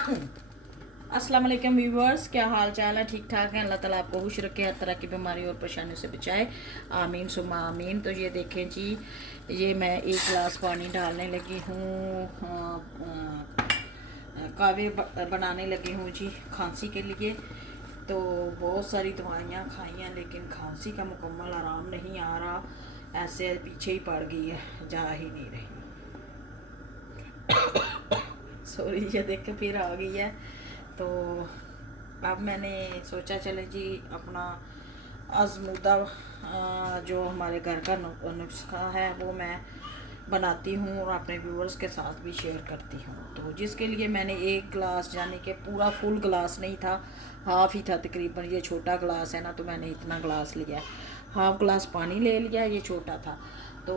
अस्सलाम वालेकुम व्यूवर्स, क्या हाल चाल है? ठीक ठाक है। अल्लाह ताला आपको खुश रखे, हर तरह की बीमारी और परेशानियों से बचाए। आमीन सुम्मा आमीन। तो ये देखें जी, ये मैं एक गिलास पानी डालने लगी हूँ, कावे बनाने लगी हूँ जी खांसी के लिए। तो बहुत सारी दवाइयाँ खाई हैं लेकिन खांसी का मुकम्मल आराम नहीं आ रहा, ऐसे पीछे ही पड़ गई है, जा ही नहीं रही। सॉरी, ये देख के फिर आ गई है। तो अब मैंने सोचा चले जी अपना आजमूदा जो हमारे घर का नुस्खा है वो मैं बनाती हूँ और अपने व्यूवर्स के साथ भी शेयर करती हूँ। तो जिसके लिए मैंने एक गिलास, यानी कि पूरा फुल गिलास नहीं था, हाफ़ ही था तकरीबन। ये छोटा गिलास है ना, तो मैंने इतना गिलास लिया, हाफ़ गिलास पानी ले लिया, ये छोटा था। तो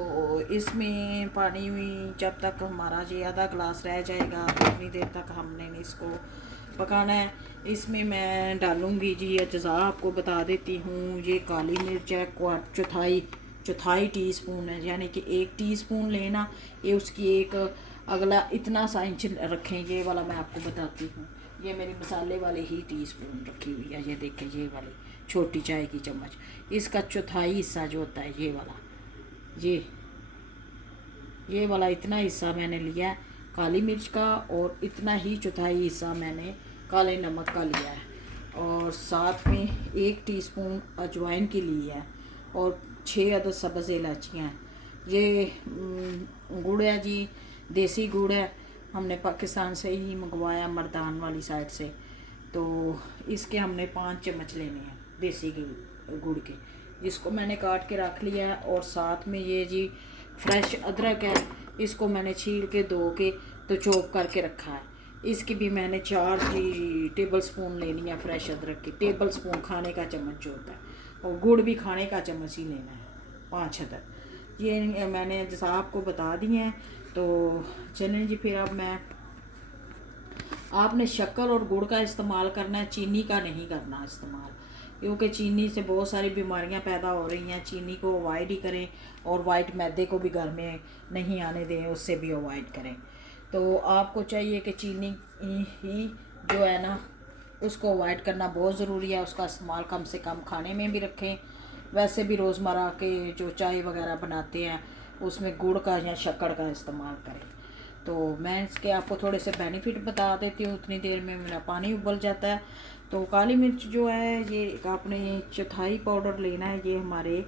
इसमें पानी में जब तक हमारा ये आधा गिलास रह जाएगा उतनी देर तक हमने इसको पकाना है। इसमें मैं डालूँगी जी अज्जा, आपको बता देती हूँ। ये काली मिर्च है, चौथाई टीस्पून है, यानी कि 1 टीस्पून लेना। ये उसकी एक अगला इतना सा इंच रखें, ये वाला मैं आपको बताती हूँ। ये मेरी मसाले वाली ही टीस्पून रखी हुई है, ये देखें, ये वाली छोटी चाय की चम्मच। इसका चौथाई हिस्सा जो होता है ये वाला, ये वाला इतना हिस्सा मैंने लिया है काली मिर्च का, और इतना ही चौथाई हिस्सा मैंने काले नमक का लिया है। और साथ में 1 टीस्पून अजवाइन की ली है, और 6 अदद सब्ज़ इलायचियाँ हैं। ये गुड़ है जी, देसी गुड़ है, हमने पाकिस्तान से ही मंगवाया, मर्दान वाली साइड से। तो इसके हमने 5 चम्मच लेने हैं देसी गुड़ के, जिसको मैंने काट के रख लिया है। और साथ में ये जी फ्रेश अदरक है, इसको मैंने छील के धो के तो चॉप करके रखा है। इसकी भी मैंने 4 टेबल स्पून लेनी है फ्रेश अदरक की। टेबल स्पून खाने का चम्मच जो होता है, और गुड़ भी खाने का चम्मच ही लेना है, 5 अदर। ये मैंने जैसा आपको बता दिए हैं। तो चलें जी, फिर अब मैं, आपने शक्कर और गुड़ का इस्तेमाल करना है, चीनी का नहीं करना इस्तेमाल, क्योंकि चीनी से बहुत सारी बीमारियां पैदा हो रही हैं। चीनी को अवॉइड ही करें, और वाइट मैदे को भी घर में नहीं आने दें, उससे भी अवॉइड करें। तो आपको चाहिए कि चीनी ही जो है ना, उसको अवॉइड करना बहुत ज़रूरी है। उसका इस्तेमाल कम से कम खाने में भी रखें। वैसे भी रोज़मर्रा के जो चाय वगैरह बनाते हैं उसमें गुड़ का या शक्कर का इस्तेमाल करें। तो मैं इसके आपको थोड़े से बेनिफिट बता देती हूँ। उतनी देर में मेरा पानी उबल जाता है। तो काली मिर्च जो है, ये आपने चौथाई पाउडर लेना है। ये हमारे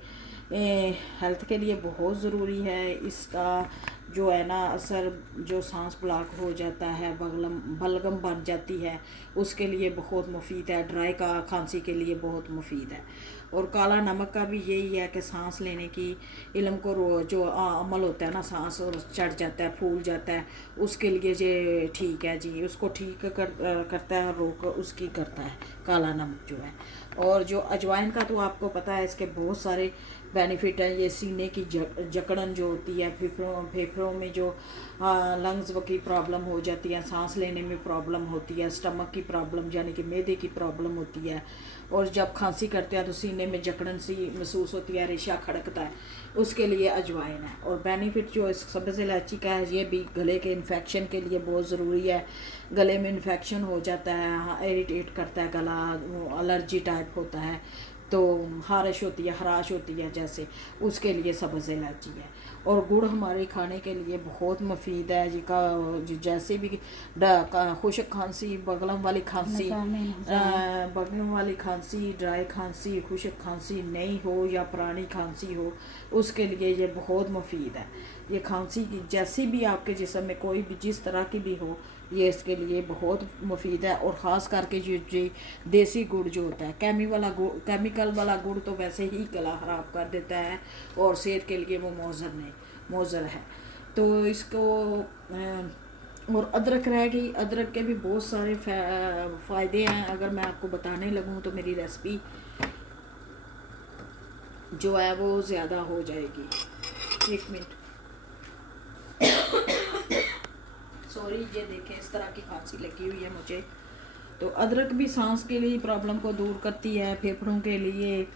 हेल्थ के लिए बहुत ज़रूरी है। इसका जो है ना असर, जो सांस ब्लॉक हो जाता है, बलगम बन जाती है, उसके लिए बहुत मुफीद है। ड्राई का खांसी के लिए बहुत मुफीद है। और काला नमक का भी यही है कि सांस लेने की इल्म को जो अमल होता है ना, सांस और चढ़ जाता है, फूल जाता है, उसके लिए ये ठीक है जी। उसको ठीक करता है, रोक उसकी करता है काला नमक जो है। और जो अजवाइन का तो आपको पता है, इसके बहुत सारे बेनिफिट है। ये सीने की जकड़न जो होती है, फेफड़ों में जो लंग्स की प्रॉब्लम हो जाती है, सांस लेने में प्रॉब्लम होती है, स्टमक की प्रॉब्लम यानी कि मैदे की प्रॉब्लम होती है, और जब खांसी करते हैं तो सीने में जकड़न सी महसूस होती है, रेशा खड़कता है, उसके लिए अजवाइन है। और बेनिफिट जो इस सब्ज़ इलायची का है, ये भी गले के इन्फेक्शन के लिए बहुत ज़रूरी है। गले में इन्फेक्शन हो जाता है, इरिटेट करता है गला, एलर्जी टाइप होता है, तो खारिश होती है, खराश होती है जैसे, उसके लिए सब्ज़ इलायची है। और गुड़ हमारे खाने के लिए बहुत मुफीद है जी। का जैसे भी खुश्क खांसी, बगलम वाली खांसी, ड्राई खांसी, खुश्क खांसी नहीं हो या पुरानी खांसी हो, उसके लिए ये बहुत मुफीद है। ये खांसी की जैसी भी आपके जिस्म में कोई भी जिस तरह की भी हो, ये इसके लिए बहुत मुफीद है। और ख़ास करके जो देसी गुड़ जो होता है, केमिकल वाला गुड़ तो वैसे ही गला ख़राब कर देता है, और सेहत के लिए वो मौज़र है। तो इसको और अदरक रह गई, अदरक के भी बहुत सारे फ़ायदे हैं। अगर मैं आपको बताने लगूँ तो मेरी रेसिपी जो है वो ज़्यादा हो जाएगी। 1 मिनट, सॉरी, ये देखें, इस तरह की खांसी लगी हुई है मुझे। तो अदरक भी सांस के लिए प्रॉब्लम को दूर करती है। फेफड़ों के लिए,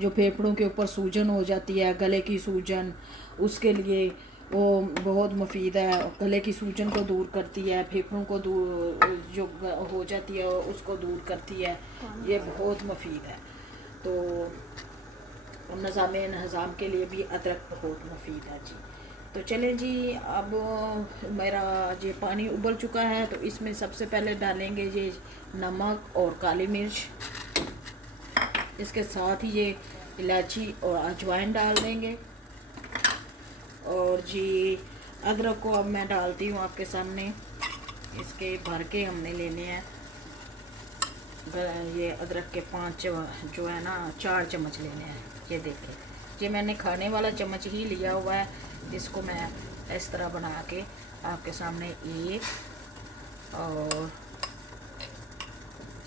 जो फेफड़ों के ऊपर सूजन हो जाती है, गले की सूजन, उसके लिए। वो बहुत मुफीद है, गले की सूजन को दूर करती है, फेफड़ों को दूर जो हो जाती है उसको दूर करती है, ये बहुत मुफीद है। तो निज़ाम के लिए भी अदरक बहुत मुफीद है जी। तो चलें जी, अब मेरा ये पानी उबल चुका है, तो इसमें सबसे पहले डालेंगे ये नमक और काली मिर्च, इसके साथ ही ये इलायची और अजवाइन डाल देंगे। और जी अदरक को अब मैं डालती हूँ आपके सामने, इसके भर के हमने लेने हैं। ये अदरक के 5 जो है ना 4 चम्मच लेने हैं। ये देखिए, ये मैंने खाने वाला चम्मच ही लिया हुआ है। इसको मैं इस तरह बना के आपके सामने एक, और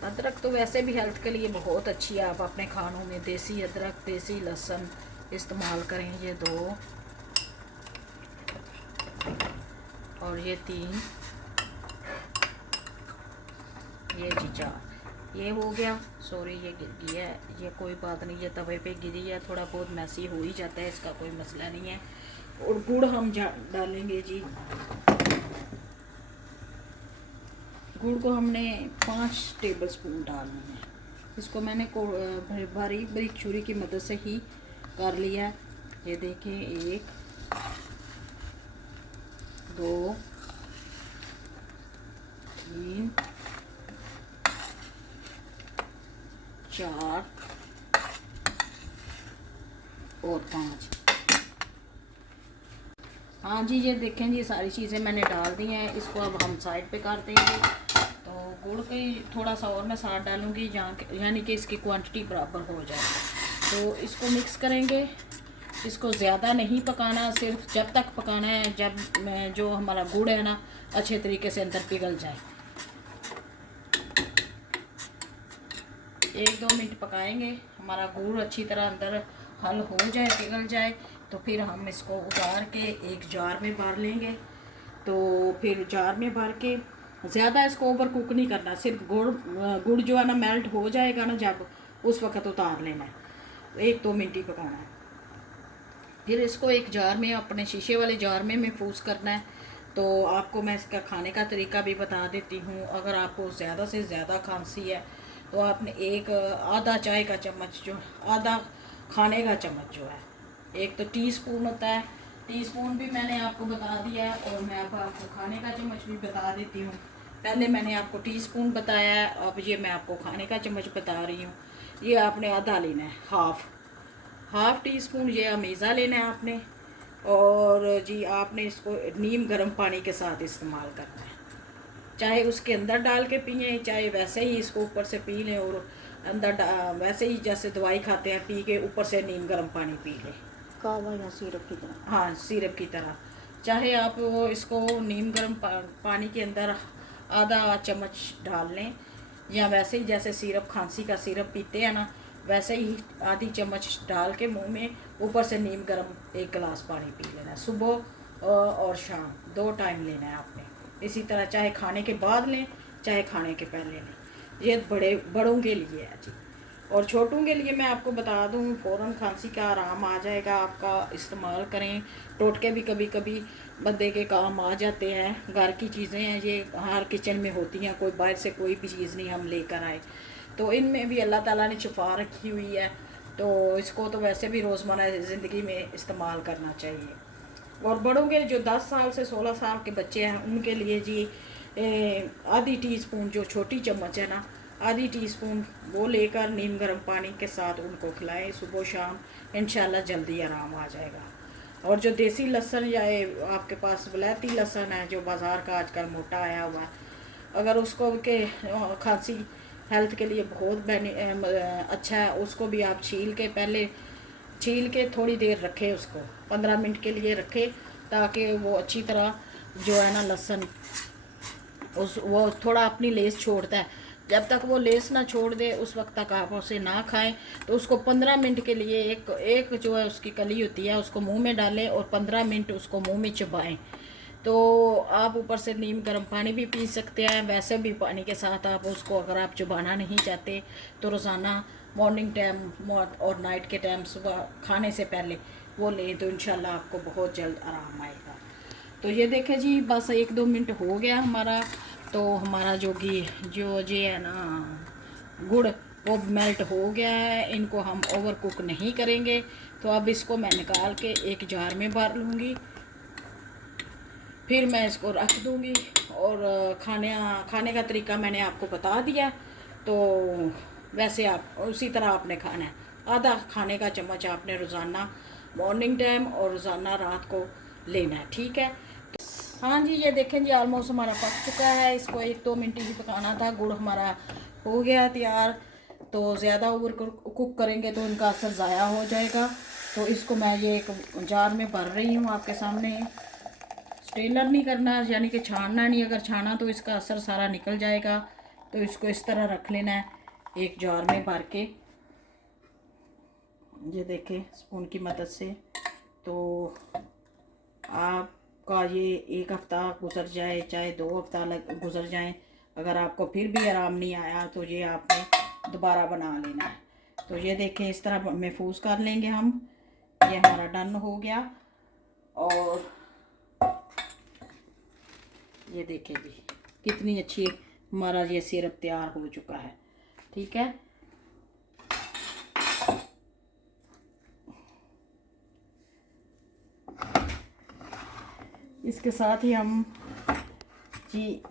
अदरक तो वैसे भी हेल्थ के लिए बहुत अच्छी है। आप अपने खानों में देसी अदरक, देसी लहसुन इस्तेमाल करें। ये 2 और ये 3, ये जी 4, ये हो गया। सॉरी ये गिर गया है, ये कोई बात नहीं, ये तवे पे गिरी है, थोड़ा बहुत मैसी हो ही जाता है, इसका कोई मसला नहीं है। और गुड़ हम डालेंगे जी। गुड़ को हमने 5 टेबल स्पून डालना है। इसको मैंने बारीक बारीक छुरी की मदद से ही कर लिया। ये देखें, 1 2 3 4 और 5। हाँ जी, ये देखें जी, सारी चीज़ें मैंने डाल दी हैं। इसको अब हम साइड पे कर देंगे। तो गुड़ की थोड़ा सा और मैं साथ डालूँगी, यानी कि इसकी क्वांटिटी बराबर हो जाए। तो इसको मिक्स करेंगे। इसको ज़्यादा नहीं पकाना, सिर्फ जब तक पकाना है जब जो हमारा गुड़ है ना अच्छे तरीके से अंदर पिघल जाए। 1-2 मिनट पकाएंगे, हमारा गुड़ अच्छी तरह अंदर हल हो जाए, पिघल जाए, तो फिर हम इसको उतार के एक जार में भर लेंगे। तो फिर जार में भर के ज़्यादा इसको ओवर कुक नहीं करना, सिर्फ गुड़ जो है ना मेल्ट हो जाएगा ना जब, उस वक्त उतार लेना है। 1-2 मिनट ही पकाना है। फिर इसको एक जार में, अपने शीशे वाले जार में महफूज करना है। तो आपको मैं इसका खाने का तरीका भी बता देती हूँ। अगर आपको ज़्यादा से ज़्यादा खांसी है तो आपने आधा चाय का चम्मच, जो आधा खाने का चम्मच जो है, एक तो टीस्पून होता है, टीस्पून भी मैंने आपको बता दिया है, और मैं अब आपको खाने का चम्मच भी बता देती हूँ। पहले मैंने आपको टीस्पून बताया है, अब ये मैं आपको खाने का चम्मच बता रही हूँ। ये आपने आधा लेना है, हाफ़ टी स्पून ये अमेज़ा लेना है आपने। और जी आपने इसको नीम गर्म पानी के साथ इस्तेमाल करना है, चाहे उसके अंदर डाल के पिए, चाहे वैसे ही इसको ऊपर से पी लें, और अंदर वैसे ही जैसे दवाई खाते हैं पी के ऊपर से नीम गर्म पानी पी लें, कावा या सिरप की तरह। हाँ, सिरप की तरह। चाहे आप इसको नीम गर्म पानी के अंदर आधा चम्मच डाल लें, या वैसे ही जैसे सिरप, खांसी का सिरप पीते हैं ना, वैसे ही आधी चम्मच डाल के मुंह में, ऊपर से नीम गर्म 1 गिलास पानी पी लेना है। सुबह और शाम 2 टाइम लेना है आपने। इसी तरह चाहे खाने के बाद लें, चाहे खाने के पहले लें। ये बड़ों के लिए है जी। और छोटों के लिए मैं आपको बता दूं, फ़ौरन खांसी का आराम आ जाएगा, आपका इस्तेमाल करें। टोटके भी कभी कभी बंदे के काम आ जाते हैं, घर की चीज़ें हैं, ये हर किचन में होती हैं, कोई बाहर से कोई भी चीज़ नहीं हम लेकर आए, तो इनमें भी अल्लाह ताला ने शिफा रखी हुई है। तो इसको तो वैसे भी रोज़मर्रा ज़िंदगी में इस्तेमाल करना चाहिए। और बड़ों के जो 10 साल से 16 साल के बच्चे हैं, उनके लिए जी आधी टीस्पून, जो छोटी चम्मच है ना, आधी टीस्पून वो लेकर नीम गर्म पानी के साथ उनको खिलाएं सुबह शाम। इंशाल्लाह जल्दी आराम आ जाएगा। और जो देसी लहसुन या आपके पास वलैती लहसुन है जो बाज़ार का आजकल मोटा आया हुआ है, अगर उसको के खांसी हेल्थ के लिए बहुत अच्छा है, उसको भी आप छील के थोड़ी देर रखें, उसको 15 मिनट के लिए रखें, ताकि वो अच्छी तरह जो है ना लहसुन वो थोड़ा अपनी लेस छोड़ता है। जब तक वो लेस ना छोड़ दे उस वक्त तक आप उसे ना खाएं। तो उसको 15 मिनट के लिए एक जो है उसकी कली होती है उसको मुंह में डालें, और 15 मिनट उसको मुंह में चबाएं। तो आप ऊपर से नीम गर्म पानी भी पी सकते हैं। वैसे भी पानी के साथ आप उसको, अगर आप चबाना नहीं चाहते, तो रोज़ाना मॉर्निंग टाइम और नाइट के टाइम, सुबह खाने से पहले वो लें तो इंशाल्लाह आपको बहुत जल्द आराम आएगा। तो ये देखें जी, बस 1-2 मिनट हो गया हमारा। तो हमारा जो ये है ना गुड़, वो मेल्ट हो गया है। इनको हम ओवर कुक नहीं करेंगे। तो अब इसको मैं निकाल के एक जार में भर लूँगी, फिर मैं इसको रख दूँगी। और खाने का तरीका मैंने आपको बता दिया। तो वैसे आप उसी तरह आपने खाना है। आधा खाने का चम्मच आपने रोज़ाना मॉर्निंग टाइम और रोज़ाना रात को लेना है, ठीक है। हाँ जी, ये देखें जी, ऑलमोस्ट हमारा पक चुका है। इसको 1-2 मिनट ही पकाना था। गुड़ हमारा हो गया तैयार। तो ज़्यादा ओवर कुक करेंगे तो इनका असर ज़ाया हो जाएगा। तो इसको मैं ये एक जार में भर रही हूँ आपके सामने। स्टेलर नहीं करना, यानी कि छानना नहीं। अगर छाना तो इसका असर सारा निकल जाएगा। तो इसको इस तरह रख लेना है एक जार में भर के। ये देखें स्पून की मदद से। तो आपका ये 1 हफ़्ता गुजर जाए, चाहे 2 हफ़्ता गुजर जाए, अगर आपको फिर भी आराम नहीं आया तो ये आपने दोबारा बना लेना है। तो ये देखें इस तरह महफूज कर लेंगे हम। ये हमारा डन हो गया। और ये देखें जी, कितनी अच्छी हमारा ये सिरप तैयार हो चुका है, ठीक है। इसके साथ ही हम जी,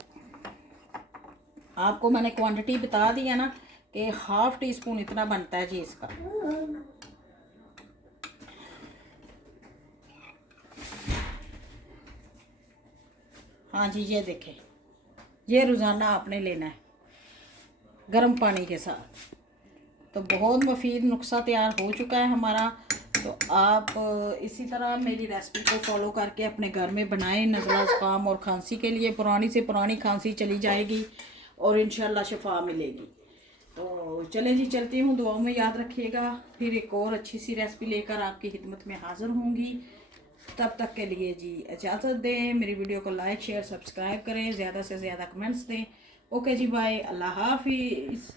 आपको मैंने क्वांटिटी बता दिया ना कि 1/2 टीस्पून इतना बनता है जी इसका। हाँ जी, ये देखें, ये रोज़ाना आपने लेना है गर्म पानी के साथ। तो बहुत मुफीद नुस्खा तैयार हो चुका है हमारा। तो आप इसी तरह मेरी रेसिपी को फॉलो करके अपने घर में बनाएं। नज़ला, ज़ुकाम और खांसी के लिए पुरानी से पुरानी खांसी चली जाएगी और इंशाल्लाह शिफा मिलेगी। तो चलें जी, चलती हूँ। दुआओं में याद रखिएगा। फिर एक और अच्छी सी रेसिपी लेकर आपकी खिदमत में हाज़िर होंगी। तब तक के लिए जी इजाज़त दें। मेरी वीडियो को लाइक, शेयर, सब्सक्राइब करें। ज़्यादा से ज़्यादा कमेंट्स दें। ओके जी, बाय, अल्लाह हाफिज़।